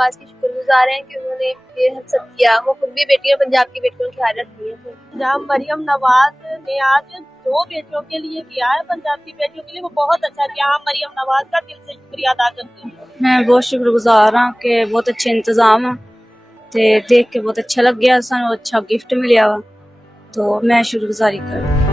नवाज की शुक्रगुजार हैं कि उन्होंने ये हम सब किया। वो खुद भी बेटियां पंजाब की बेटियों की ख्याल रखती है। जहाँ मरियम नवाज ने आज 2 बेटियों के लिए किया है, पंजाब की बेटियों के लिए, वो बहुत अच्छा किया। हम मरियम नवाज का दिल से शुक्रिया अदा करते हैं। मैं बहुत शुक्रगुजार हाँ कि बहुत अच्छे इंतजाम है ते देख के बहुत अच्छा लग गया, सानू अच्छा गिफ्ट मिलिया वा, तो मैं शुक्रगुजारी कर